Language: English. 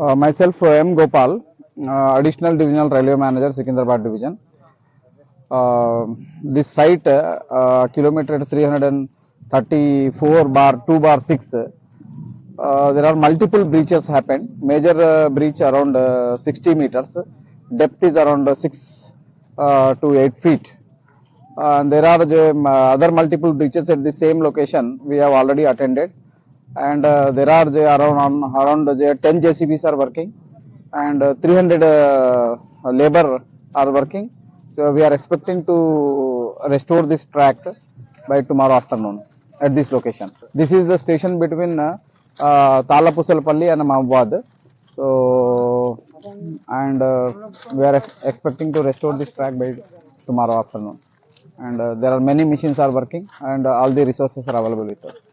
Myself, M. Gopal, Additional Divisional Railway Manager, Secunderabad Division. This site, kilometer 334 bar 2 bar 6. There are multiple breaches happened. Major breach around 60 meters. Depth is around 6 to 8 feet. And there are other multiple breaches at the same location. We have already attended. And there are around 10 JCBs are working, and 300 labor are working. So we are expecting to restore this tract by tomorrow afternoon at this location. This is the station between Talapusalpalli and Mahabad. So, and we are expecting to restore this track by tomorrow afternoon. And there are many machines are working, and all the resources are available with us.